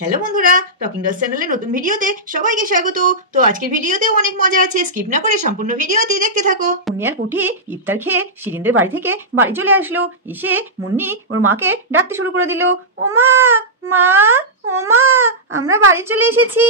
Hello বন্ধুরা, talking dolls চ্যানেলে নতুন ভিডিওতে সবাইকে স্বাগত। তো আজকের ভিডিওতে অনেক মজা আছে, স্কিপ না করে সম্পূর্ণ ভিডিওটি দেখতে থাকো। মুন্নি আর পুটি ইফতার খেয়ে শিরিনদের বাড়ি থেকে বাড়ি চলে আসলো। এসে মুন্নি ওর মাকে ডাকতে শুরু করে দিল, ও মা, মা, ও মা, আমরা বাড়ি চলে এসেছি।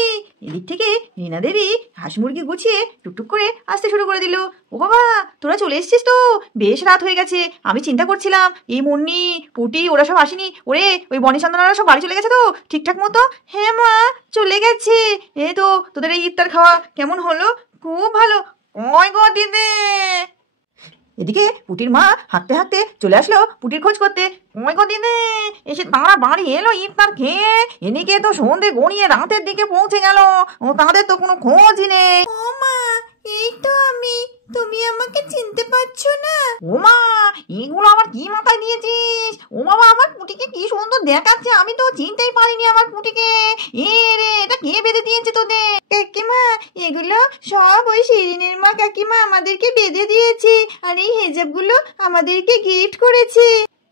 এদিক থেকে রিনা দেবী হাঁস মুরগি গুছিয়ে টুকটুক করে আসতে শুরু করে দিল। ও বাবা, তোরা চলে এসেছিস তো, বেশ রাত হয়ে গেছে। আমি চিন্তা করছিলাম এই মুন্নি পুটি ওরা সব আসেনি, ওরে ওই বনি সন্তানরা সব বাড়ি চলে গেছে তো ঠিকঠাক মতো? হ্যাঁ মা, চলে গেছে। এই তো তোদের এই ইফতার খাওয়া কেমন হলো? খুব ভালো। ওই গো দিদি। এদিকে পুটির মা হাঁটতে হাঁটতে চলে আসলো পুটির খোঁজ করতে। ওই গো দিদি, এসে তারা বাড়ি এলো ইফতার খেয়ে, এদিকে তো সন্ধে গড়িয়ে রাতের দিকে পৌঁছে গেল, ও তাদের তো কোনো খোঁজই নেই। ও মা, এই তো আমি, তুমি আমাকে চিনতে পারছো না? ও মা, এগুলো আবার কি মাথায় দিয়েছিস? ও বাবা, আমার পুটিকে কি সুন্দর দেখাচ্ছে, আমি তো চিনতেই পারিনি আমার পুটিকে। এ রে, এটা কে বেঁধে দিয়েছে তোদের? কাকিমা, এগুলো সব ওই শিরিনের মা কাকিমা আমাদেরকে বেঁধে দিয়েছে, আর এই হেজাবগুলো আমাদেরকে গিফট করেছে।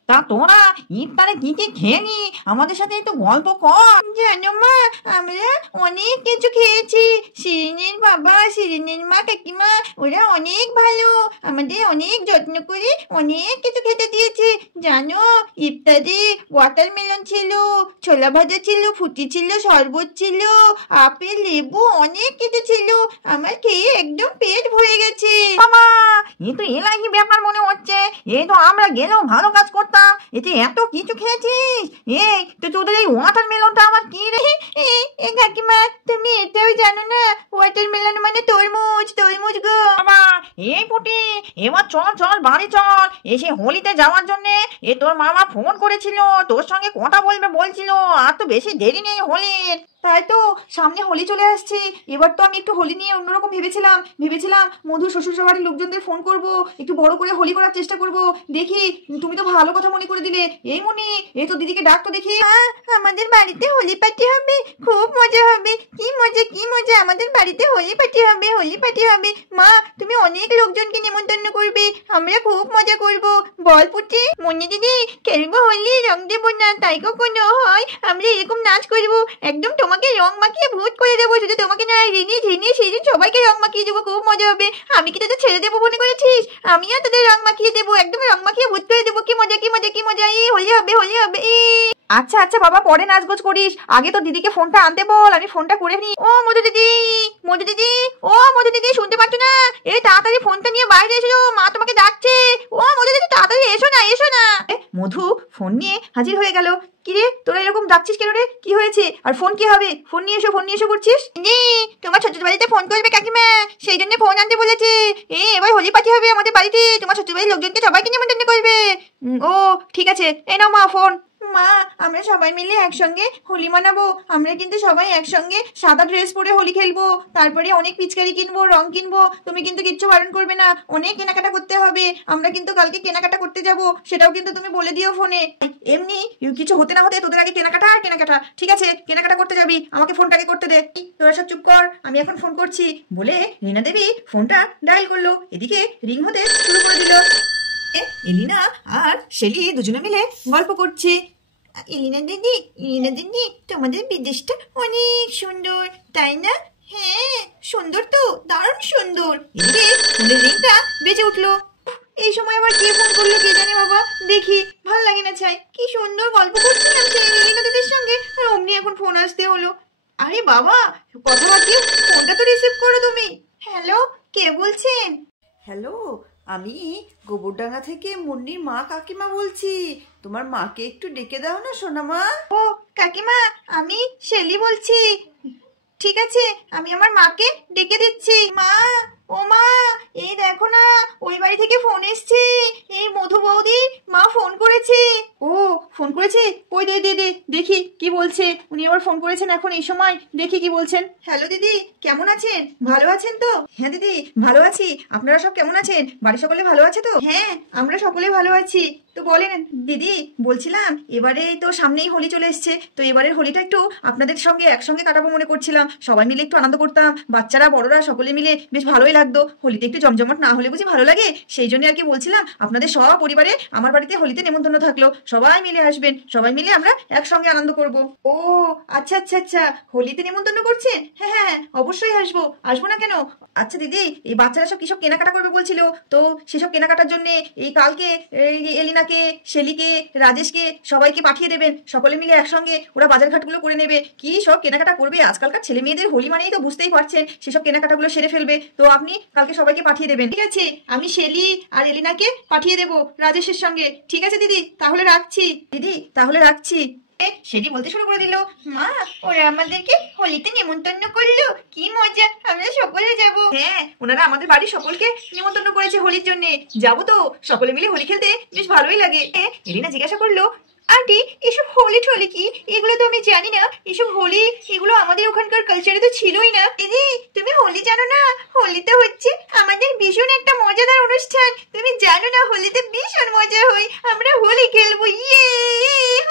তা তোরা ইফতারে কি কি খেয়ে আমাদের সাথে একটু গল্প কর। জানো মা, আমরা অনেক কিছু খেয়েছি। শিরিনের বাবা, শিরিনের মা কাকিমা ওরা অনেক ভালো, আমাদের অনেক যত্ন করে অনেক কিছু খেতে দিয়েছে। জানো, ইফতারে ওয়াটারমেলন ছিল, ছোলা ভাজা ছিল, ফুটি ছিল, শরবত ছিল, আপেল, লেবু, অনেক কিছু ছিল। আমার খেয়ে একদম পেট ভরে গেছে। মামা, এ তো এলাহি ব্যাপার মনে হচ্ছে। এই তো আমরা গেলেও ভালো কাজ করতাম, এতে এত কিছু খেয়েছিস। এই তো তোদের এই ওয়াটারমেলনটা আমার কি রে? কাকিমা, তুমি এটাও জানো না? ওয়াটারমেলন মানে তরমুজ, তরমুজ গো। বাবা, এই পুটি, এবার চল চল বাড়ি চল। এসে হোলিতে যাওয়ার জন্য এ তোর মামা ফোন করেছিল, তোর সঙ্গে কথা বলবে বলছিল। আর তো বেশি দেরি নেই হোলির। তাই তো, সামনে হোলি চলে আসছে। এবার তো আমি একটু হোলি নিয়ে অন্যরকম ভেবেছিলাম মধু শ্বশুর বাড়ির লোকজনদের ফোন করব, একটু বড় করে হোলি করার চেষ্টা করব। দেখি, তুমি তো ভালো কথা মনে করে দিলে। এই মনি, এই তো দিদিকে ডাক তো দেখি। আমাদের বাড়িতে হোলি পার্টি হবে, খুব মজা হবে। কি মজা, কি মজা, আমাদের বাড়িতে হোলি পার্টি হবে, হোলি পার্টি হবে। মা, তুমি অনেক লোকজনকে নিমন্ত্রণ করবে, আমরা খুব মজা করব। বল পুটি, মনি দিদি, খেলবো হোলি, রং দেবো না, তাই কখনো হয়? আমরা এরকম নাচ করবো, একদম তোমাকে রং মাখিয়ে ভূত করে দেবো। শুধু তোমাকে না, রিনি ঝিনি সেদিন সবাইকে রং মাখিয়ে দেবো, খুব মজা হবে। আমি কি তোদের ছেড়ে দেবো মনে করেছিস? আমিও তোদের রং মাখিয়ে দেবো, একদম রং মাখিয়ে ভূত করে দেবো। কি মজা, কি মজা, কি মজা। এই হোলি হবে, হোলি হবে। আচ্ছা আচ্ছা বাবা, পরে নাচগোজ করিস, আগে তো দিদিকে ফোনটা আনতে বল, আমি ফোনটা করে নি। ও মধু দিদি, মধু দিদি, ও মধু দিদি, শুনতে পাচ্ছ না? এই তাড়াতাড়ি ফোনটা নিয়ে বাইরে এসো, মা তোমাকে ডাকছে। ও মধু দিদি, তাড়াতাড়ি এসো না, এসো না। মধু ফোন নিয়ে হাজির হয়ে গেল। কিরে, তোরা এরকম ডাকছিস কেন রে? কি হয়েছে? আর ফোন কি হবে? ফোন নিয়ে এসো, ফোন নিয়ে এসো করছিস। তোমার শ্বশুর বাড়িতে ফোন করবে কাকিমা, সেই জন্য ফোন আনতে বলেছে। এবার হোলি পার্টি হবে আমাদের বাড়িতে, তোমার শ্বশুর বাড়ির লোকজনকে সবাইকে নিমন্ত্রণ করবে। ও ঠিক আছে, এই নাও মা ফোন। মা, আমরা সবাই মিলে একসঙ্গে হোলি মানাবো। আমরা কিন্তু সবাই একসঙ্গে সাদা ড্রেস পরে হোলি খেলবো, তারপরে অনেক পিচকারি কিনবো, রং কিনবো। তুমি কিন্তু কিচ্ছু বারণ করবে না, অনেক কেনাকাটা করতে হবে। আমরা কিন্তু কালকে কেনাকাটা করতে যাব, সেটাও কিন্তু তুমি বলে দিও ফোনে। এমনি কিছু হতে না হতে তোদের আগে কেনাকাটা আর কেনাকাটা। ঠিক আছে, কেনাকাটা করতে যাবি, আমাকে ফোনটাকে করতে দে। তোরা সব চুপ কর, আমি এখন ফোন করছি বলে রিনা দেবী ফোনটা ডায়াল করলো। এদিকে রিং হতে শুরু করে দিল। এলিনা আর শেলি দুজনে মিলে গল্প করছে। এলিনা দিদি, তোমাদের বিদেশটা অনেক সুন্দর, তাই না? হ্যাঁ, সুন্দর তো, দারুণ সুন্দর। এদিকে ফোনের রিংটা বেজে উঠলো। এই সময় আবার কে ফোন করলো কে জানে বাবা, দেখি, ভাল লাগে না ছাই। কি সুন্দর গল্প করছিলাম সেই এলিনা দিদির সঙ্গে, আর অমনি এখন ফোন আসতে হলো। আরে বাবা, কথা বাকি, ফোনটা তো রিসিভ করো তুমি। হ্যালো, কে বলছেন? হ্যালো, আমি গোবরডাঙ্গা থেকে মুন্নির মা কাকিমা বলছি। তোমার মাকে একটু ডেকে দাও না সোনামা। ও কাকিমা, আমি শেলি বলছি। ঠিক আছে, আমি আমার মাকে ডেকে দিচ্ছি। মা, ও মা, এই দেখো না, ওই বাড়ি থেকে ফোন এসছে। এই মধু বৌদি মা ফোন করেছে। ও ফোন করেছে, কই দে দে দে দেখি কি বলছে। উনি আবার ফোন করেছেন এখন এই সময়, দেখি কি বলছেন। হ্যালো দিদি, কেমন আছেন? ভালো আছেন তো? হ্যাঁ দিদি, ভালো আছি। আপনারা সব কেমন আছেন? বাড়ি সকলে ভালো আছে তো? হ্যাঁ, আমরা সকলে ভালো আছি। তো বলেন দিদি, বলছিলাম এবারে তো সামনেই হোলি চলে এসছে, তো এবারের হোলিটা একটু আপনাদের সঙ্গে একসঙ্গে কাটাবো মনে করছিলাম। সবাই মিলে একটু আনন্দ করতাম, বাচ্চারা বড়রা সকলে মিলে, বেশ ভালোই লাগবে। লাগতো। হোলিতে একটু জমজমাট না হলে বুঝি ভালো লাগে? সেই জন্য আর কি বলছিলাম, আপনাদের সব পরিবারে আমার বাড়িতে হোলিতে নেমন্তন্ন থাকলো, সবাই মিলে আসবেন, সবাই মিলে আমরা একসঙ্গে আনন্দ করব। ও আচ্ছা আচ্ছা আচ্ছা, হোলিতে নেমন্তন্ন করছেন? হ্যাঁ হ্যাঁ অবশ্যই আসবো, আসবো না কেন। আচ্ছা দিদি, এই বাচ্চারা সব কিসব কেনাকাটা করবে বলছিল, তো সেসব কেনাকাটার জন্য এই কালকে এলিনাকে, শেলিকে, রাজেশকে সবাইকে পাঠিয়ে দেবেন, সকলে মিলে একসঙ্গে ওরা বাজারঘাটগুলো করে নেবে। কি সব কেনাকাটা করবে, আজকালকার ছেলে মেয়েদের হোলি মানেই তো বুঝতেই পারছেন, সেসব কেনাকাটাগুলো সেরে ফেলবে। তো আপনি কালকে সবাইকে পাঠিয়ে দেবেন। ঠিক আছে, আমি শেলি আর এলিনাকে পাঠিয়ে দেবো রাজেশের সঙ্গে। ঠিক আছে দিদি, তাহলে রাখছি। দিদি তাহলে রাখছি। সেটি বলতে শুরু করে দিল, মা ওরা আমাদেরকে হোলিতে নেমন্তন্ন করলো, কি মজা, আমরা সকলে যাব। হ্যাঁ, ওনারা আমাদের বাড়ির সকলকে নেমন্তন্ন করেছে হোলির জন্য, যাবো তো, সকলে মিলে হোলি খেলতে বেশ ভালোই লাগে। এলিনা জিজ্ঞাসা করলো, আন্টি এসব হোলি ঠোলি কি? এগুলো তো আমি জানি না, এসব হোলি এগুলো আমাদের ওখানকার কালচারে তো ছিলই না। দিদি তুমি হোলি জানো না? হোলিতে হচ্ছে আমাদের ভীষণ একটা মজাদার অনুষ্ঠান, তুমি জানো না? হোলিতে ভীষণ মজা হয়, আমরা হোলি খেলবো, ইয়ে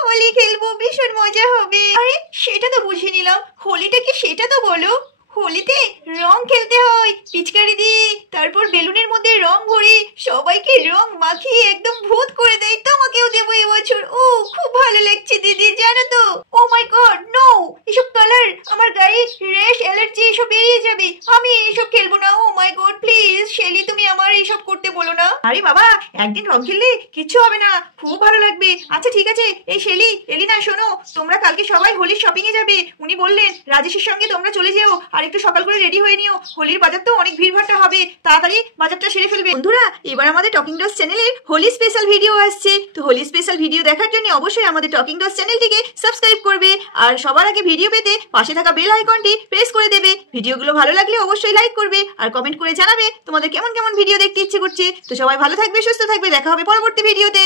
হোলি খেলবো, ভীষণ মজা হবে। আরে সেটা তো বুঝে নিলাম, হোলিটা কি সেটা তো বলো। হোলিতে রং খেলতে হয়, পিচকারি দিয়ে, তারপর বেলুনের মধ্যে রং ভরে সবাইকে রং মাখিয়ে একদম ভূত করে দেয়। তোমাকেও দেবো এবছর। ও খুব ভালো লাগছে দিদি, জানো তো? ও মাই গড নো, এসব কালার আমার গায়ে র্যাশ, অ্যালার্জি এসব বেরিয়ে যাবে, আমি এসব খেলবো না। ও মাই গড প্লিজ শেলি, তুমি আমার এইসব করতে বলো না। আরে বাবা, একদিন রং খেললে কিচ্ছু হবে না, খুব ভালো লাগবে। আচ্ছা ঠিক আছে, এই শেলি, এলিনা শোনো, তোমরা কালকে সবাই হোলির শপিং এ যাবে, উনি বললেন রাজেশের সঙ্গে তোমরা চলে যেও, আর একটু সকাল করে রেডি হয়ে নিও, হোলির বাজার তো অনেক ভিড়ভাট্টা হবে, তাড়াতাড়ি বাজারটা সেরে ফেলবে। বন্ধুরা, এবার আমাদের টকিং ডস চ্যানেলে হোলি স্পেশাল ভিডিও আসছে, তো হোলি স্পেশাল ভিডিও দেখার জন্য অবশ্যই আমাদের টকিং ডস চ্যানেলটিকে সাবস্ক্রাইব করবে, আর সবার আগে ভিডিও পেতে পাশে থাকা বেল আইকনটি প্রেস করে দেবে। ভিডিওগুলো ভালো লাগলে অবশ্যই লাইক করবে, আর কমেন্ট করে জানাবে তোমাদের কেমন কেমন ভিডিও দেখতে ইচ্ছে করছে। তো সবাই ভালো থাকবে, সুস্থ থাকবে, দেখা হবে পরবর্তী ভিডিওতে।